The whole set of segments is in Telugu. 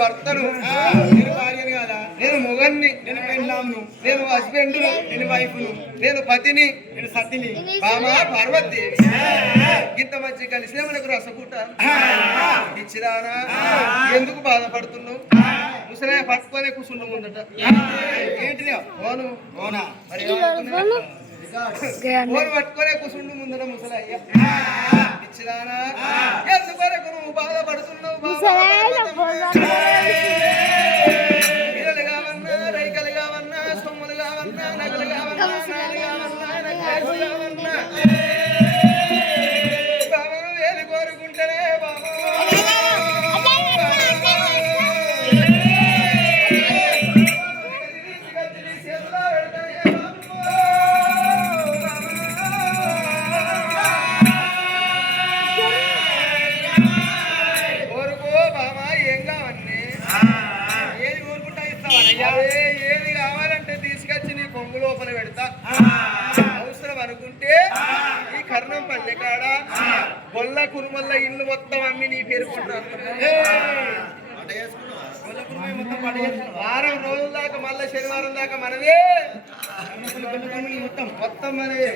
భర్తను, నేను భార్యను కాదా, నేను మొగన్ని, నేను పెళ్ళాంను, నేను హస్బెండ్, నేను వైఫ్ను, నేను పతిని, నేను సతిని. బామా పార్వతి ఇంత మంచి కలిసి మనకు రసకూట ఇచ్చిరానా? ఎందుకు బాధపడుతున్నావు? ముసలాయ పట్టుకొని కూర్చుండు ముందట. ఏంటిది? ఫోను అవునా? మరి ఫోన్ పట్టుకొనే కూర్చుండు ముందట ముసలయ్య ఇచ్చిరానా? ఎందువరకు నువ్వు బాధపడుతున్నావు? పిల్లలు కావన్నా, రైకలు కావన్నా, సొమ్ములు కావన్నా, నగలు కావన్నా, నాలు కావన్నా, నగలు కావన్నా, బాబా ఏది కోరుకుంటేనే బాబా ఏది కావాలంటే తీసుకొచ్చి నీ కొంగు లోపల పెడతా. అవసరం అనుకుంటే ఈ కర్ణం పల్లె కాడ గొల్ల కురుమల్ల ఇల్లు మొత్తం అమ్మి నీ పేరు కొంటారు. వారం రోజుల దాకా మళ్ళీ శనివారం దాకా మనదే మొత్తం మనదే.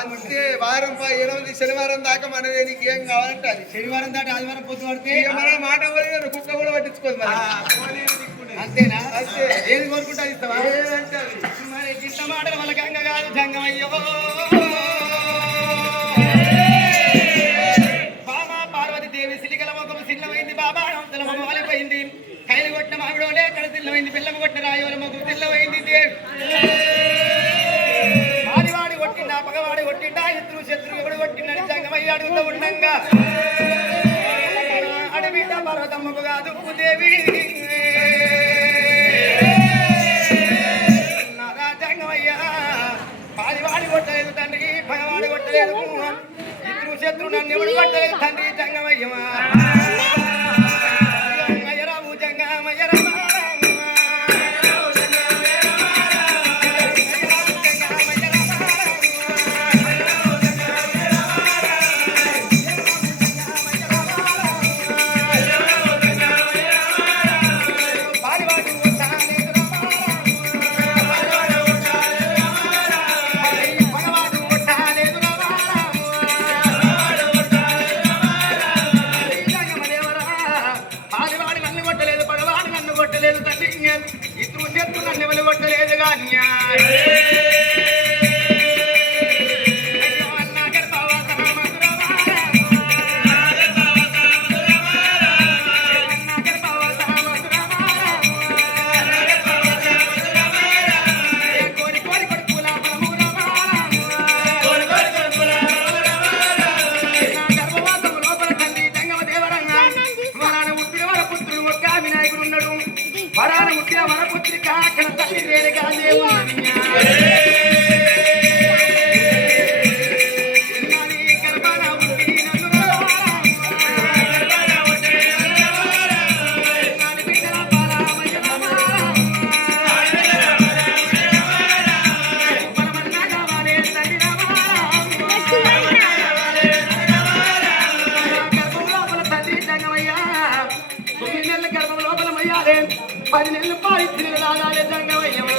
అంతే వారం 8 శనివారం దాకా మనదే. నీకు ఏం కావాలంటే అది. శనివారం దాటి ఆదివారం పొద్దు పడితే మన మాట కుక్క కూడా పట్టించుకోదు మరి. అంతేనా? అంతే. ఏది కోరుకుంటా ఇస్తావా? ఏదంటే అది. మరి గింత మాటలు వాళ్ళ గంగ కాదు జంగమయ్యో. బాబా పార్వతి దేవి సిలికల ముఖం సిల్లమైంది, బాబా నౌతల ముఖం వాలిపోయింది. కైలు కొట్టిన మామిడోలే అక్కడ సిల్లమైంది, పిల్లము కొట్టిన రాయోల ముఖం సిల్లమైంది. దేవి ఆదివాడి కొట్టిండా, పగవాడి కొట్టిండా, ఎత్తులు శత్రువు ఎవడు కొట్టిండని జంగమయ్య అడుగుతూ ఉండంగా అడవిట పర్వతమ్మకు కాదు దేవి పాదివాడి కొట్టలేదు తండ్రి, పగవాడి కొట్టలేదు, ఇద్దరు శత్రు నన్ను ఎవడు కొట్టలేదు తండ్రి జంగమయ్యమా. మయ్యరావు జంగమయ్యరా వరాన ముట్టిన వరపుత్రిక అక్కడ తల్లి వేరుగా గర్భం లోపల మయ్యాలే 10 నెలలు పాలిచ్చిన రాగాలే జంగమయ్యమ్మ.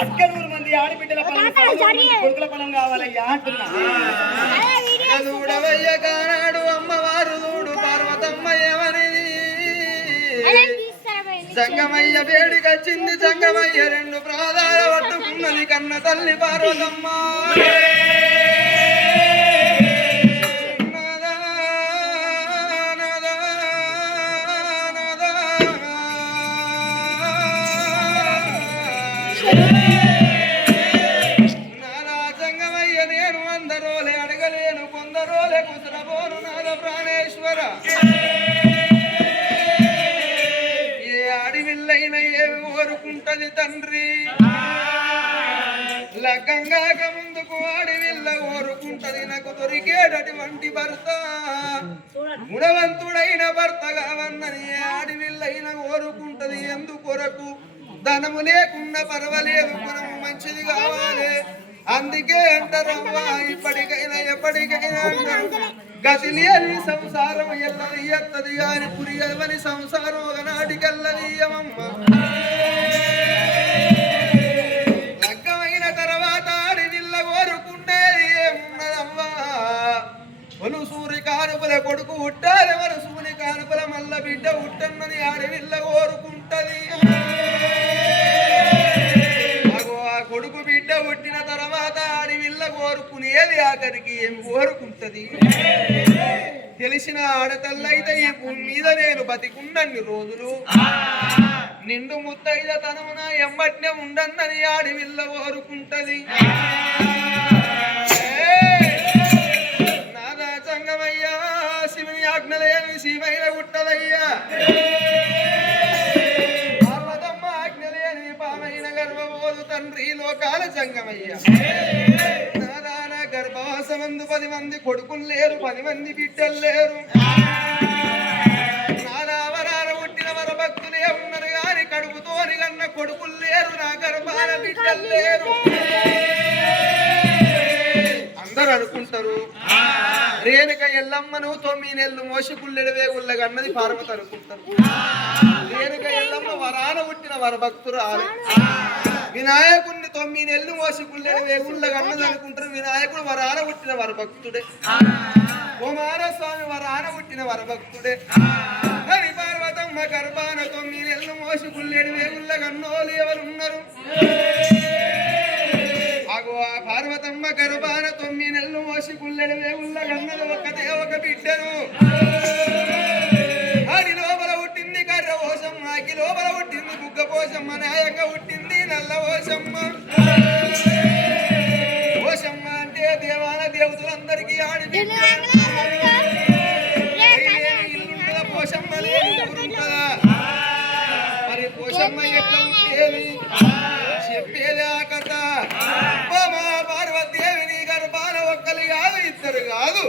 అక్కనూరు మంది ఆడబిడ్డల కొడుకుల పొలం కావాలయ్యా అంటున్నా. చూడవయ్య కానాడు అమ్మవారు చూడు పార్వతమ్మయ్యమని జంగమయ్య వేడికొచ్చింది. జంగమయ్య 2 ప్రాదాల పట్టుకున్నది కన్న తల్లి పార్వతమ్మ. ఈశ్వర ఏ అడవిల్లైనా ఏమి కోరుకుంటది తండ్రి లగ్గంగాక ముందుకు అడవిల్ల కోరుకుంటది నాకు దొరికేటటువంటి భర్త గుణవంతుడైన భర్త కావన్నని అడవిల్లైనా కోరుకుంటది ఎందుకొరకు ధనము లేకున్నా పర్వాలేదు గుణము మంచిది కావాలి అందుకే అంటారమ్మా ఇప్పటికైనా ఎప్పటికైనా అంటారు గతి లేని సంసారం ఎల్లది ఎత్తది అని పురియవని సంసారం ఒకనాటికెళ్ళది అమ్మ లగ్గమైన తర్వాత అడవిల్ల కోరుకునేది ఏమున్నదమ్మా ఒలు సూరి కానుపల కొడుకు ఉట్టాలి వరు సూరి కానుపల మల్ల బిడ్డ ఉట్టన్నని అడవిల్ల కోరుకుంటది కొడుకు బిడ్డ పుట్టిన తర్వాత అడవిల్ల కోరుకునేది ఆఖరికి ఏం కోరుకుంటది తెలిసిన ఆడతల్లైతే ఈ భూమి మీద నేను బతికున్నన్ని రోజులు నిండు ముత్తైద తనమున ఎమ్మట్నే ఉండన్నని అడవిల్ల కోరుకుంటది నాదా చంగమయ్యా శివుని ఆజ్ఞలేని శివైన గుట్టలయ్యా తండ్రి లోకాల సంగమయ్య నాదాన గర్భవాసమందు 10 మంది కొడుకులు లేరు 10 మంది బిడ్డలు లేరు నాదావరాన పుట్టిన వర భక్తులే ఉన్నారు గాని కడుపుతోని కన్న కొడుకులు లేరు నా గర్భాన బిడ్డలు లేరు అందరూ అనుకుంటారు రేణుక ఎల్లమ్మను 9 నెలలు మోసి కుల్లెడు వేగుళ్ళ అన్నది పార్వతి అనుకుంటారు రేణుక ఎల్లమ్మ వరాన పుట్టిన వర భక్తురాలు వినాయకుడిని 9 నెలలు మోసి కుల్లెడు వేగుళ్ళ అన్నది అనుకుంటారు వినాయకుడు వరాన పుట్టిన వర భక్తుడే కుమారస్వామి వరాన పుట్టిన వర భక్తుడే హరి పార్వతమ్మ గర్భాన 9 నెలలు మోసి కుల్లెడు వేగుళ్ళ కన్నోలు ఎవరున్నారు ఆ పార్వతమ్మ గర్భాన 9 నెలలు మోసి కుల్లెడు వేగుళ్ళ కన్నది ఒక్కదే ఒక బిడ్డను ఆడి లోపల పుట్టింది కర్ర ఓసమ్మ ఆకి లోపల పుట్టింది బుగ్గ పోసమ్మ నాయక పుట్టింది నల్ల ఓసమ్మ ఓసమ్మ అంటే దేవాన దేవతలందరికీ ఆడి ఇల్లుంటదా పోసమ్మ లేదుంటదా మరి పోసమ్మ ఎట్లా ఉండేది చెప్పేది ఆ కథ పార్వతీదేవిని గర్భాన ఒక్కరు కాదు 2 కాదు